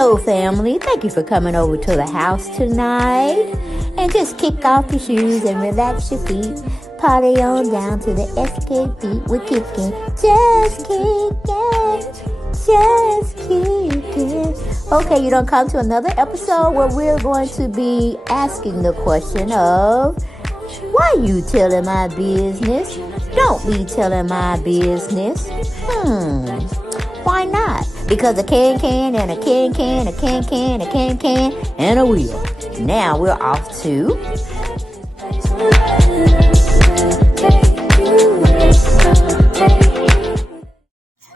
Hello, family. Thank you for coming over to the house tonight. And just kick off your shoes and relax your feet. Party on down to the SK beat. We're kicking. Just kicking. Just kicking. Okay, you don't come to another episode where we're going to be asking the question of, why you telling my business? Don't be telling my business. Why not? Because a can and a can, a can, and a wheel. Now we're off to...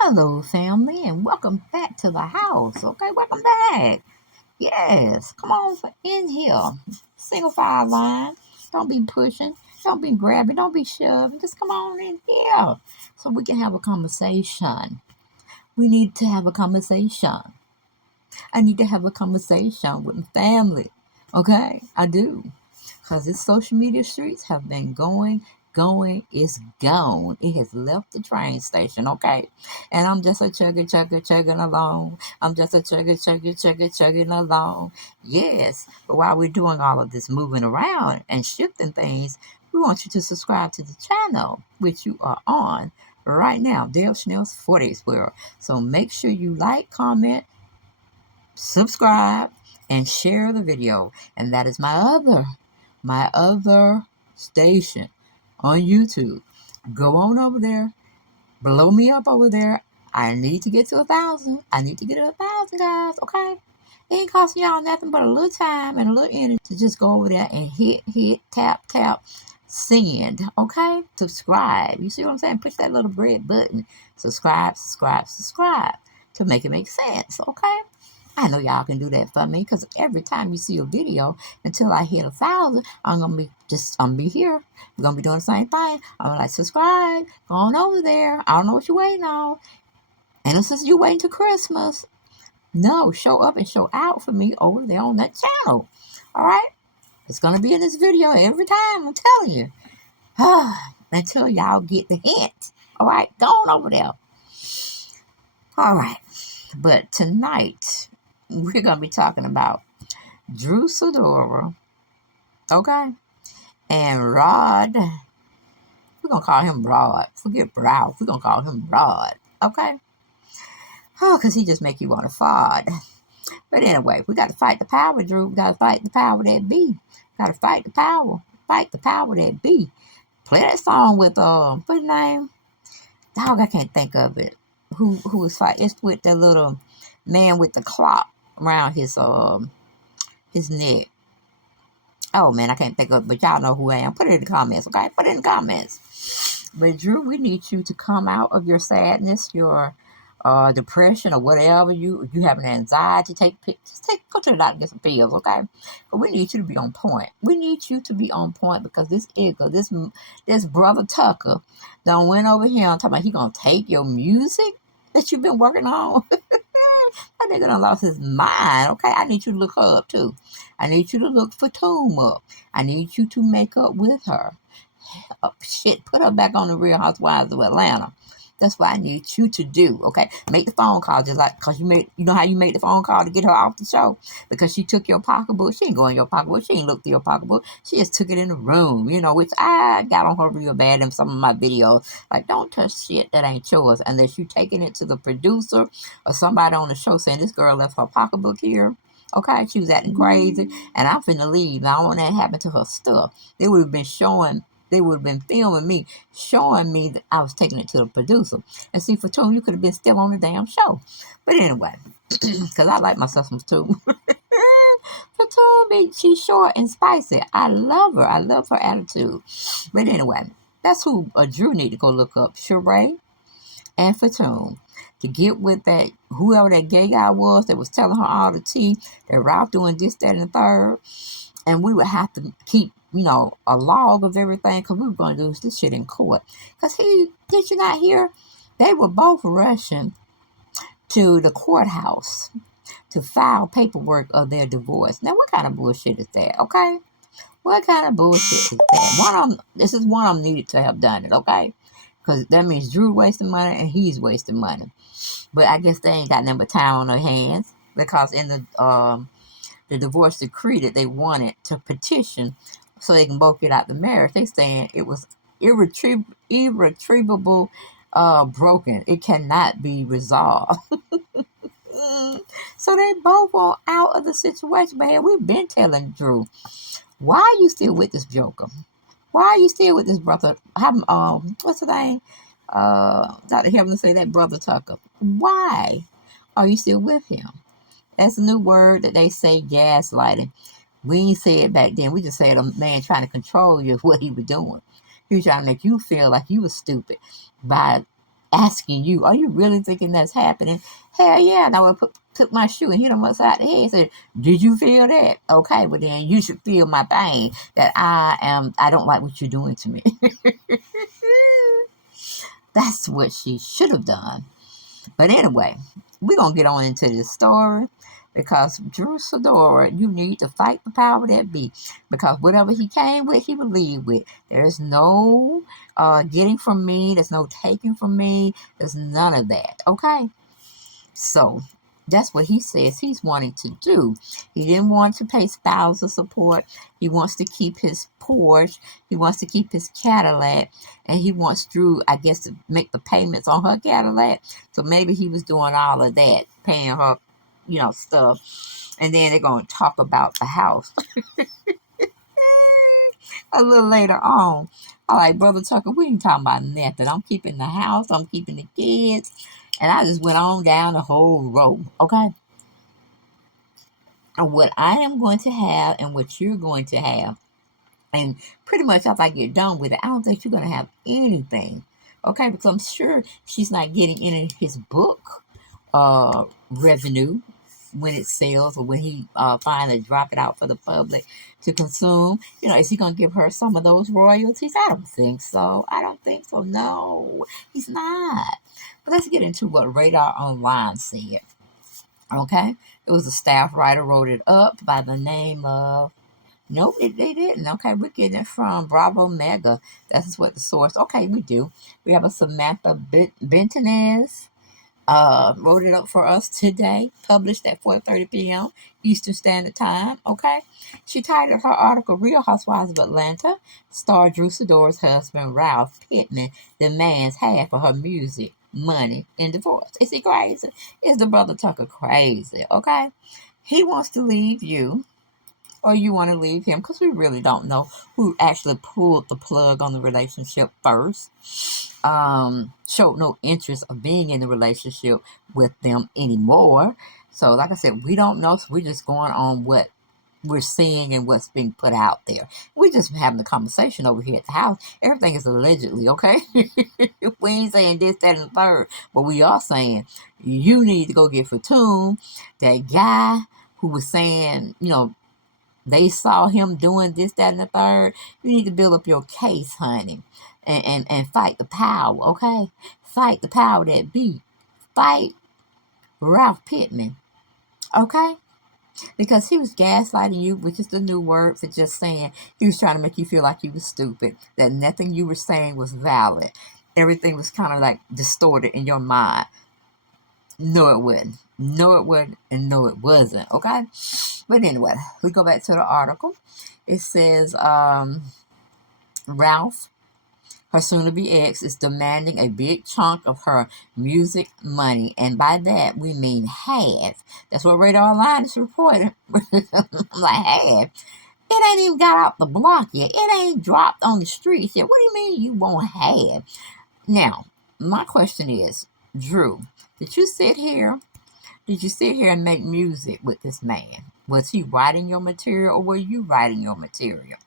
Hello, family, and welcome back to the house. Okay, welcome back. Yes, come on in here. Single file line. Don't be pushing. Don't be grabbing. Don't be shoving. Just come on in here so we can have a conversation. We need to have a conversation. I need to have a conversation with my family. Okay? I do. Because these social media streets have been going, it's gone. It has left the train station, okay? And I'm just a chugging along. I'm just a chugging along. Yes, but while we're doing all of this moving around and shifting things, we want you to subscribe to the channel, which you are on right now, Dale Schnell's 40s World. So make sure you like, comment, subscribe, and share the video. And that is my other station on YouTube. Go on over there, blow me up over there. I need to get to 1,000. I need to get to 1,000, guys. Okay, it ain't costing y'all nothing but a little time and a little energy to just go over there and hit, tap, send. Okay, subscribe. You see what I'm saying? Push that little red button. Subscribe to make it make sense. Okay. I know y'all can do that for me, because every time you see a video, until I hit 1,000, I'm gonna be here. We're gonna be doing the same thing. I'm like, subscribe, go on over there. I don't know what you're waiting on. And since you're waiting till Christmas, no, show up and show out for me over there on that channel. All right, it's gonna be in this video every time. I'm telling you. Until y'all get the hint. All right, go on over there. All right, but tonight we're going to be talking about DrewSidora, okay, and Rod. We're going to call him Rod. Forget Ralph. We're going to call him Rod, okay? Oh, because he just make you want to fod. But anyway, we got to fight the power, Drew. We got to fight the power that be. Got to fight the power. Fight the power that be. Play that song with, what's his name? Dog, I can't think of it. Who was fighting? It's with that little man with the clock around his neck. Oh man, I can't think of it, but y'all know who I am. Put it in the comments, okay? Put it in the comments. But Drew, we need you to come out of your sadness, your depression, or whatever you having anxiety. Go to the doctor and get some pills, okay? But we need you to be on point. We need you to be on point, because this brother Tucker done went over here and talking about he gonna take your music that you've been working on. That nigga done lost his mind, okay? I need you to look her up, too. I need you to look Fahtum up. I need you to make up with her. Put her back on the Real Housewives of Atlanta. That's what I need you to do, okay? Make the phone call, just like, because you know how you made the phone call to get her off the show? Because she took your pocketbook. She ain't go in your pocketbook. She ain't looked through your pocketbook. She just took it in the room, which I got on her real bad in some of my videos. Like, don't touch shit that ain't yours unless you taking it to the producer or somebody on the show saying this girl left her pocketbook here. Okay, she was acting crazy, and I'm finna leave. Now, I don't want that to happen to her stuff. They would have been filming me, showing me that I was taking it to the producer. And see, Fahtum, you could have been still on the damn show. But anyway, because I like myself some Fahtum. Fahtum, she's short and spicy. I love her. I love her attitude. But anyway, that's who Drew need to go look up. Sheree and Fahtum. To get with that, whoever that gay guy was that was telling her all the tea, that Ralph doing this, that, and the third. And we would have to keep, a log of everything, because we were going to do this shit in court. Because did you not hear? They were both rushing to the courthouse to file paperwork of their divorce. Now, what kind of bullshit is that, okay? What kind of bullshit is that? This is one of them needed to have done it, okay? Because that means Drew wasting money and he's wasting money. But I guess they ain't got nothing but time on their hands. because in the divorce decree that they wanted to petition so they can both get out the marriage, they saying it was irretrievable broken. It cannot be resolved. So they both are out of the situation. But hey, we've been telling Drew, why are you still with this joker? Why are you still with this brother? What's his name? Dr. Heaven say that brother Tucker. Why are you still with him? That's a new word that they say, gaslighting. We ain't say it back then. We just said a man trying to control you is what he was doing. He was trying to make you feel like you were stupid by asking you, are you really thinking that's happening? Hell yeah. And I would took my shoe and hit him upside the head and said, did you feel that? Okay, well then you should feel my pain that I don't like what you're doing to me. That's what she should have done. But anyway, we're going to get on into this story because DrewSidora, you need to fight the power that be. Because whatever he came with, he will leave with. There's no getting from me. There's no taking from me. There's none of that. Okay? So that's what he says he's wanting to do. He didn't want to pay spousal support. He wants to keep his Porsche. He wants to keep his Cadillac. And he wants Drew, I guess, to make the payments on her Cadillac. So maybe he was doing all of that, paying her, stuff. And then they're going to talk about the house. A little later on. All right, Brother Tucker, we ain't talking about nothing. I'm keeping the house. I'm keeping the kids. And I just went on down the whole road, okay? And what I am going to have and what you're going to have, and pretty much after I get done with it, I don't think you're going to have anything, okay? Because I'm sure she's not getting any of his book revenue when it sells or when he finally drop it out for the public to consume. Is he going to give her some of those royalties? I don't think so. No, he's not. But let's get into what Radar Online said. Okay? It was a staff writer wrote it up by the name of... Nope, they didn't. Okay, we're getting it from Bravo Mega. That's what the source... Okay, we do. We have a Samantha Bentonez wrote it up for us today, published at 4:30 p.m. Eastern Standard Time. Okay, she titled her article "Real Housewives of Atlanta." Star DrewSidora's husband Ralph Pittman demands half of her music money in divorce. Is he crazy? Is the brother Tucker crazy? Okay, he wants to leave you, or you want to leave him, because we really don't know who actually pulled the plug on the relationship first. Showed no interest of being in the relationship with them anymore. So like I said, we don't know, so we're just going on what we're seeing and what's being put out there. We're just having a conversation over here at the house. Everything is allegedly, okay? We ain't saying this, that, and the third, but we are saying you need to go get Fahtum, that guy who was saying, they saw him doing this, that, and the third. You need to build up your case, honey, and fight the power, okay? Fight the power that be. Fight Ralph Pittman, okay? Because he was gaslighting you, which is the new word for just saying he was trying to make you feel like you were stupid, that nothing you were saying was valid. Everything was kind of like distorted in your mind. No, it wouldn't. No, it wouldn't. And no, it wasn't. Okay? But anyway, we go back to the article. It says, Ralph, her soon-to-be ex, is demanding a big chunk of her music money. And by that, we mean half. That's what Radar Online is reporting. I'm like, half? It ain't even got out the block yet. It ain't dropped on the streets yet. What do you mean you want half? Now, my question is, Drew, did you sit here and make music with this man? Was he writing your material, or were you writing your material?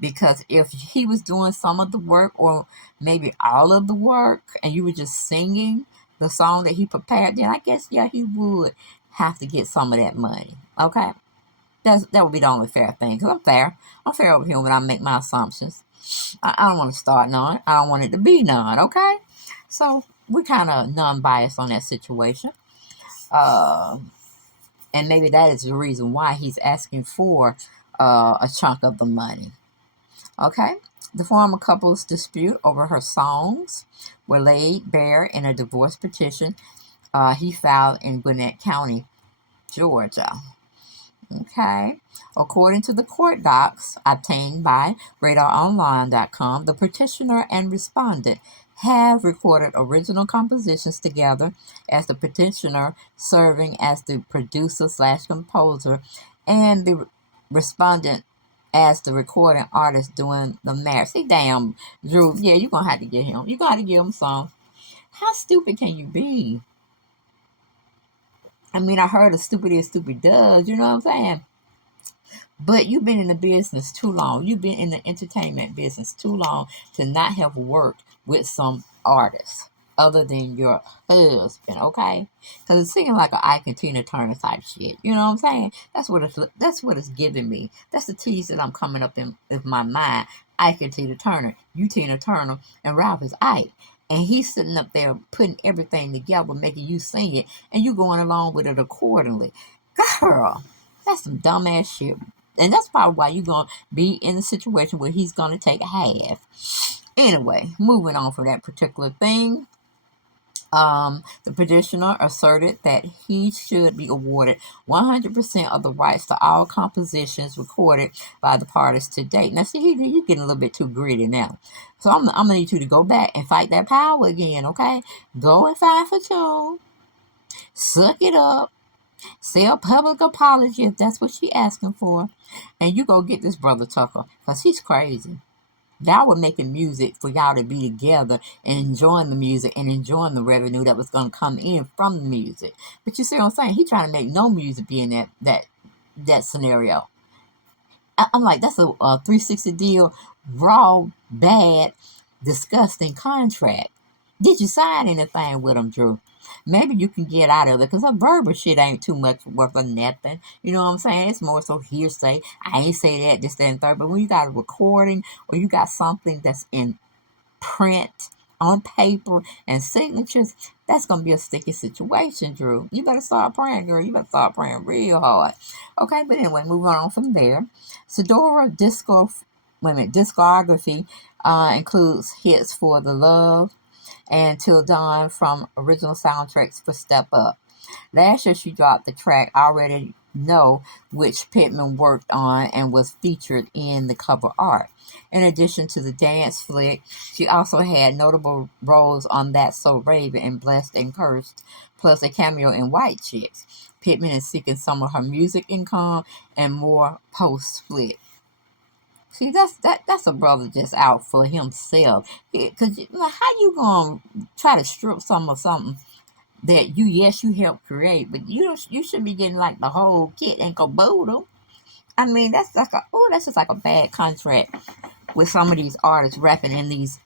Because if he was doing some of the work, or maybe all of the work, and you were just singing the song that he prepared, then I guess, yeah, he would have to get some of that money. Okay? That would be the only fair thing. Because I'm fair. I'm fair over here when I make my assumptions. I don't want to start none. I don't want it to be none. Okay? So we're kind of non-biased on that situation. And maybe that is the reason why he's asking for a chunk of the money. Okay? The former couple's dispute over her songs were laid bare in a divorce petition he filed in Gwinnett County Georgia. Okay. According to the court docs obtained by RadarOnline.com, the petitioner and respondent have recorded original compositions together, as the petitioner serving as the producer slash composer and the respondent as the recording artist doing the marriage. See, damn, Drew, yeah, you're going to have to get him. You're going to have to give him some. How stupid can you be? I mean, I heard of stupid is stupid does, you know what I'm saying? But you've been in the business too long. You've been in the entertainment business too long to not have worked with some artists other than your husband, okay? Because it's seeming like an Ike and Tina Turner type shit. You know what I'm saying? That's what it's giving me. That's the tease that I'm coming up in with my mind. Ike and Tina Turner. You Tina Turner and Ralph is Ike. And he's sitting up there putting everything together, making you sing it, and you going along with it accordingly. Girl, that's some dumbass shit. And that's probably why you're going to be in a situation where he's going to take half. Anyway, moving on from that particular thing. The petitioner asserted that he should be awarded 100% of the rights to all compositions recorded by the parties to date. Now, see, you're getting a little bit too greedy now. So I'm going to need you to go back and fight that power again, okay? Go and fight for two. Suck it up. Say a public apology if that's what she asking for. And you go get this brother Tucker, because he's crazy. Y'all were making music for y'all to be together and enjoying the music and enjoying the revenue that was going to come in from the music. But you see what I'm saying? He trying to make no music be in that scenario. I'm like, that's a 360 deal, raw, bad, disgusting contract. Did you sign anything with him, Drew? Maybe you can get out of it, because a verbal shit ain't too much worth of nothing. You know what I'm saying? It's more so hearsay. I ain't say that, this, that, and third. But when you got a recording or you got something that's in print, on paper, and signatures, that's going to be a sticky situation, Drew. You better start praying, girl. You better start praying real hard. Okay, but anyway, moving on from there. Sidora discography includes hits for The Love and Till Dawn from original soundtracks for Step Up. Last year, she dropped the track Already Know, which Pittman worked on and was featured in the cover art. In addition to the dance flick, she also had notable roles on That's So Raven and Blessed and Cursed, plus a cameo in White Chicks. Pittman is seeking some of her music income and more post-split. See, that's a brother just out for himself. Because how you gonna try to strip some of something that you helped create, but you should be getting like the whole kit and caboodle. I mean, that's just like a bad contract with some of these artists rapping in these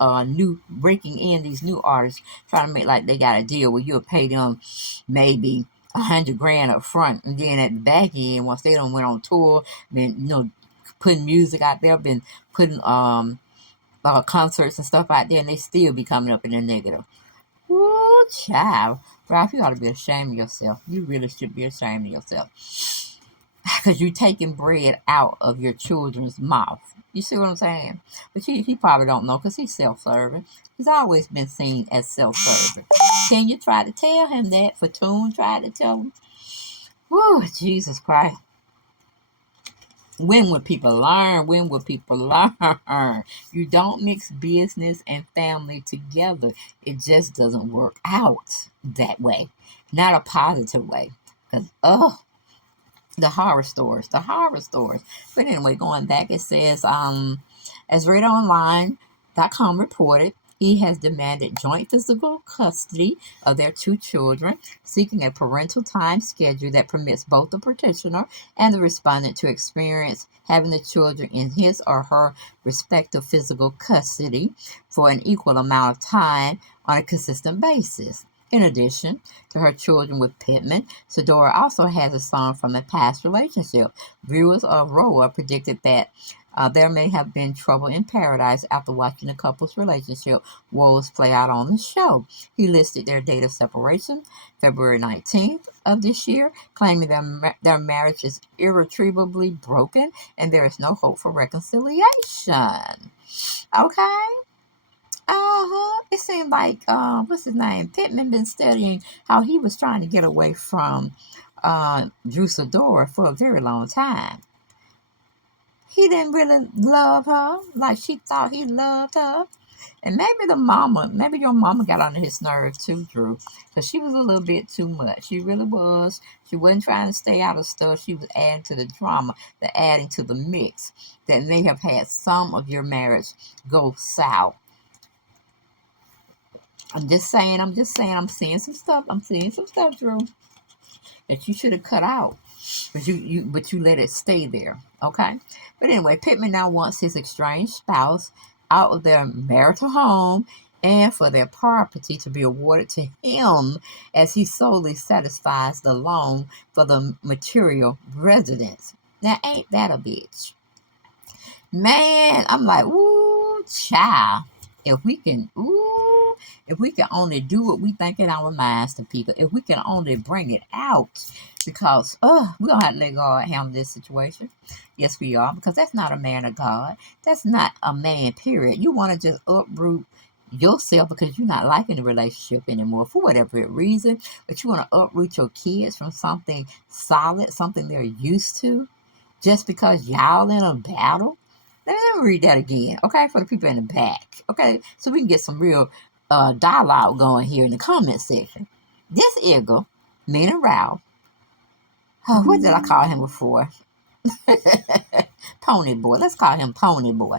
breaking in these new artists, trying to make like they got a deal where you'll pay them maybe $100,000 up front, and then at the back end, once they done went on tour, then putting music out there, been putting concerts and stuff out there, and they still be coming up in the negative. Ooh, child. Ralph, you ought to be ashamed of yourself. You really should be ashamed of yourself. Because you're taking bread out of your children's mouth. You see what I'm saying? But he probably don't know, because he's self-serving. He's always been seen as self-serving. Can you try to tell him that? Fahtum tried to tell him. Woo, Jesus Christ. When would people learn? When would people learn? You don't mix business and family together. It just doesn't work out that way. Not a positive way. Because, the horror stories. But anyway, going back, it says, as RadarOnline.com reported, he has demanded joint physical custody of their two children, seeking a parental time schedule that permits both the petitioner and the respondent to experience having the children in his or her respective physical custody for an equal amount of time on a consistent basis. In addition to her children with Pittman, Sidora also has a son from a past relationship. Viewers of Roa predicted that there may have been trouble in paradise after watching the couple's relationship woes play out on the show. He listed their date of separation, February 19th of this year, claiming their marriage is irretrievably broken and there is no hope for reconciliation. Okay? It seemed like, what's his name? Pittman been studying how he was trying to get away from DrewSidora for a very long time. He didn't really love her like she thought he loved her. And maybe your mama got under his nerves too, Drew, because she was a little bit too much. She really was. She wasn't trying to stay out of stuff. She was adding to the drama, adding to the mix that may have had some of your marriage go south. I'm just saying, I'm seeing some stuff, Drew, that you should have cut out. But you let it stay there, okay? But anyway, Pittman now wants his estranged spouse out of their marital home and for their property to be awarded to him as he solely satisfies the loan for the material residence. Now, ain't that a bitch? Man, I'm like, ooh, child. If we can only do what we think in our minds to people, if we can only bring it out, because we don't have to let God handle this situation. Yes, we are, because that's not a man of God. That's not a man, period. You want to just uproot yourself because you're not liking the relationship anymore for whatever reason, but you want to uproot your kids from something solid, something they're used to, just because y'all in a battle. Let me read that again, okay, for the people in the back, okay, so we can get some real dialogue going here in the comment section. This Eagle, meaning Ralph, what did I call him before? Pony Boy. Let's call him Pony Boy.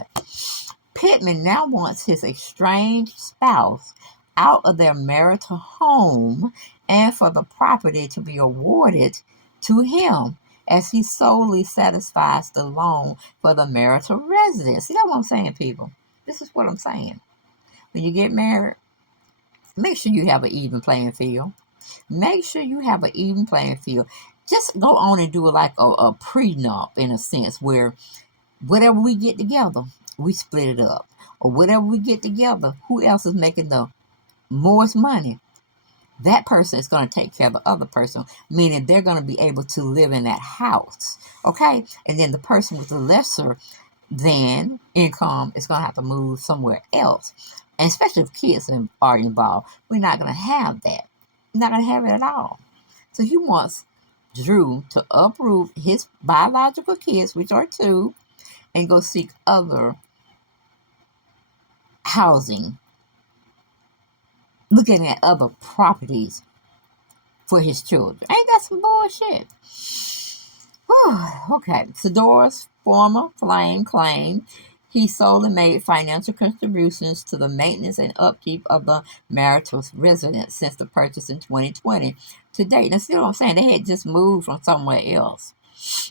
Pittman now wants his estranged spouse out of their marital home and for the property to be awarded to him as he solely satisfies the loan for the marital residence. See, that's what I'm saying, people. This is what I'm saying. When you get married, make sure you have an even playing field. Make sure you have an even playing field. Just go on and do it like a prenup, in a sense, where whatever we get together, we split it up. Or whatever we get together, who else is making the most money? That person is going to take care of the other person, meaning they're going to be able to live in that house. Okay? And then the person with the lesser than income is going to have to move somewhere else. And especially if kids are involved, we're not going to have that. We're not going to have it at all. So he wants Drew to uproot his biological kids, which are 2, and go seek other housing, looking at other properties for his children. Ain't that some bullshit? Okay. Sidora's former flame claimed he solely made financial contributions to the maintenance and upkeep of the marital residence since the purchase in 2020 to date. Now, see what I'm saying? They had just moved from somewhere else.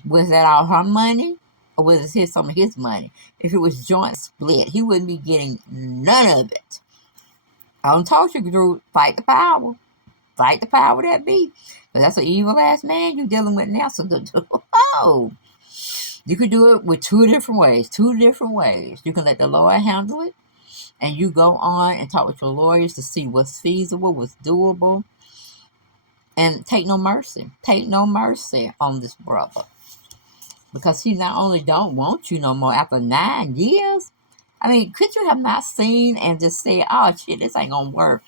Was that all her money? Or was it some of his money? If it was joint split, he wouldn't be getting none of it. I don't talk to you, Drew. Fight the power. Fight the power that be. Because that's an evil-ass man you're dealing with now. So, you could do it with 2 different ways. 2 different ways. You can let the Lord handle it. And you go on and talk with your lawyers to see what's feasible, what's doable. And take no mercy. Take no mercy on this brother. Because he not only don't want you no more after 9 years. I mean, could you have not seen and just said, oh, shit, this ain't going to work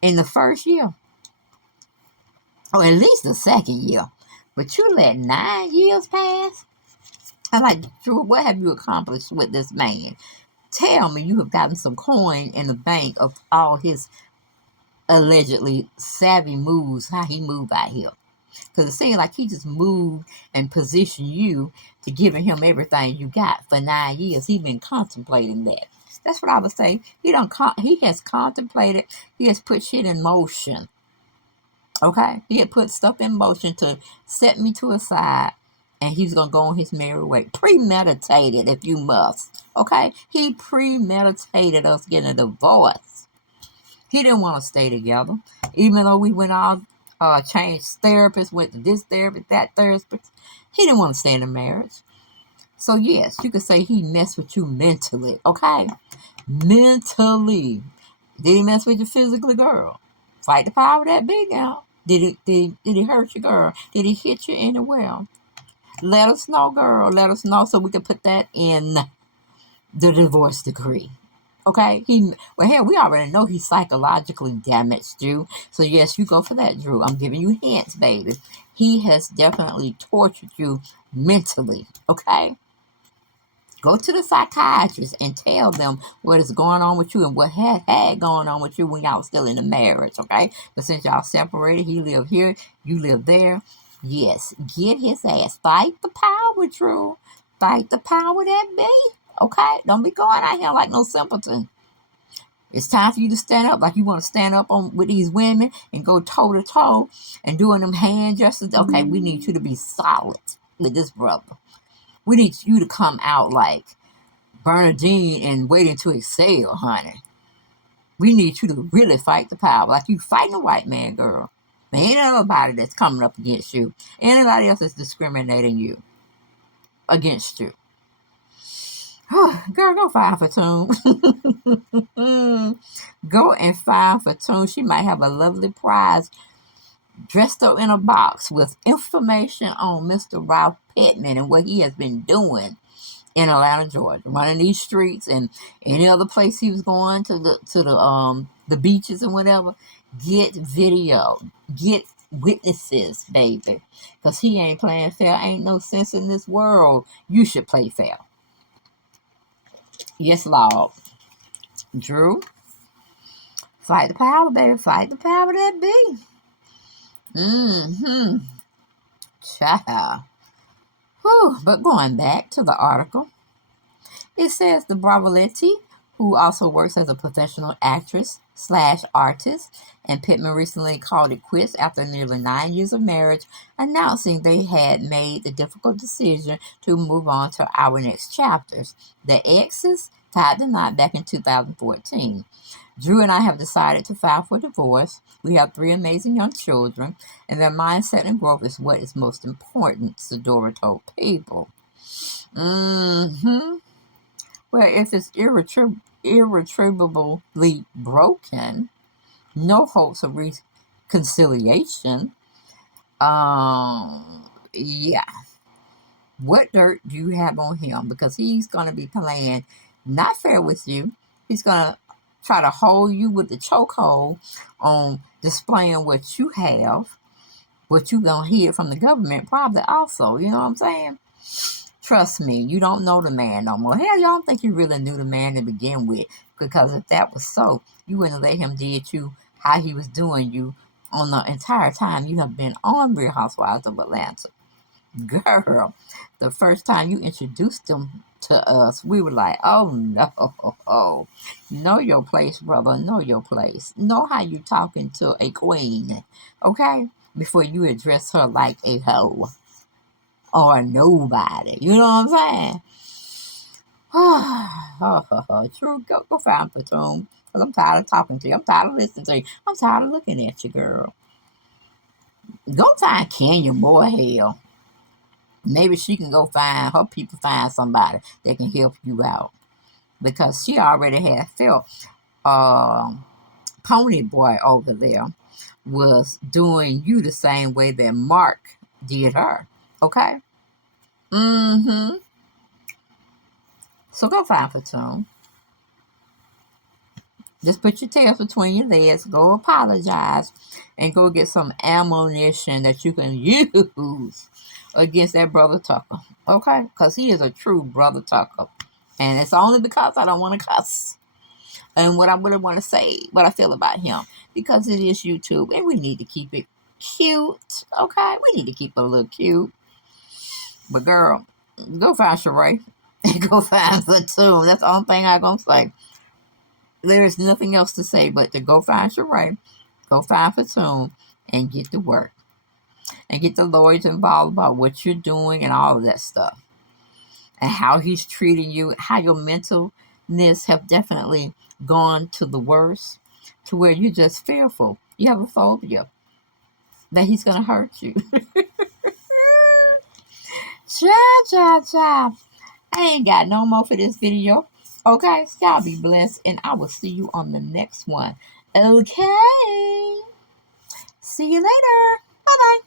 in the first year? Or at least the second year. But you let 9 years pass? I'm like, Drew, what have you accomplished with this man? Tell me you have gotten some coin in the bank of all his allegedly savvy moves, how he moved out here. Because it seems like he just moved and positioned you to giving him everything you got for 9 years. He's been contemplating that. That's what I would say. He has contemplated. He has put shit in motion. Okay? He had put stuff in motion to set me to a side. And he's going to go on his merry way. Premeditated, if you must. Okay? He premeditated us getting a divorce. He didn't want to stay together. Even though we went all changed therapists, went to this therapist, that therapist. He didn't want to stay in a marriage. So, yes, you could say he messed with you mentally. Okay? Mentally. Did he mess with you physically, girl? Fight the power that be now. Did he hurt you, girl? Did he hit you anywhere? Let us know, girl. Let us know so we can put that in the divorce decree. Okay? We already know he's psychologically damaged, Drew. So, yes, you go for that, Drew. I'm giving you hints, baby. He has definitely tortured you mentally, okay? Go to the psychiatrist and tell them what is going on with you and what had going on with you when y'all was still in the marriage, okay? But since y'all separated, he lived here, you live there. Yes, get his ass. Fight the power, Drew. Fight the power that be, okay? Don't be going out here like no simpleton. It's time for you to stand up like you want to stand up on with these women and go toe to toe and doing them hand gestures. Okay, we need you to be solid with this brother. We need you to come out like Bernadine and waiting to excel, honey. We need you to really fight the power like you fighting a white man, girl. There ain't nobody that's coming up against you. Anybody else that's discriminating you against you. Girl, go find Fahtum. Go and find Fahtum. She might have a lovely prize dressed up in a box with information on Mr. BOYPittman and what he has been doing in Atlanta, Georgia, running these streets and any other place he was going to the beaches and whatever. Get video, get witnesses, baby, because he ain't playing fair. Ain't no sense in this world. You should play fair. Yes, Lord. Drew, fight the power, baby. Fight the power that be. Child. Whew. But going back to the article, it says the Bravoletti, who also works as a professional actress/artist, and Pittman recently called it quits after nearly 9 years of marriage, announcing they had made the difficult decision to move on to our next chapters. The exes tied the knot back in 2014. Drew and I have decided to file for divorce. We have 3 amazing young children, and their mindset and growth is what is most important, Sidora told People. Well, if it's irretrievably broken, no hopes of reconciliation, yeah. What dirt do you have on him? Because he's going to be playing not fair with you. He's going to try to hold you with the chokehold on displaying what you have, what you going to hear from the government probably also. You know what I'm saying? Trust me, you don't know the man no more. Hell, y'all don't think you really knew the man to begin with. Because if that was so, you wouldn't let him did you how he was doing you on the entire time you have been on Real Housewives of Atlanta. Girl, the first time you introduced him to us, we were like, oh no. Know your place, brother. Know your place. Know how you talking to a queen, okay? Before you address her like a hoe. Or nobody. You know what I'm saying? True, go find Fahtum. Because I'm tired of talking to you. I'm tired of listening to you. I'm tired of looking at you, girl. Go find Kenya more, hell. Maybe she can go find her people, find somebody that can help you out. Because she already had felt Pony Boy over there was doing you the same way that Mark did her. Okay? So go find Fahtum. Just put your tails between your legs, go apologize, and go get some ammunition that you can use against that brother Tucker. Okay? Because he is a true brother Tucker. And it's only because I don't want to cuss. And what I really want to say, what I feel about him. Because it is YouTube, and we need to keep it cute. Okay? We need to keep it a little cute. But girl, go find Sheree. And go find Fahtum. That's the only thing I'm going to say. There's nothing else to say but to go find Sheree, go find Fahtum, and get to work. And get the lawyers involved about what you're doing and all of that stuff. And how he's treating you, how your mentalness have definitely gone to the worst, to where you're just fearful. You have a phobia that he's going to hurt you. Cha. I ain't got no more for this video. Okay, y'all be blessed, and I will see you on the next one. Okay. See you later. Bye-bye.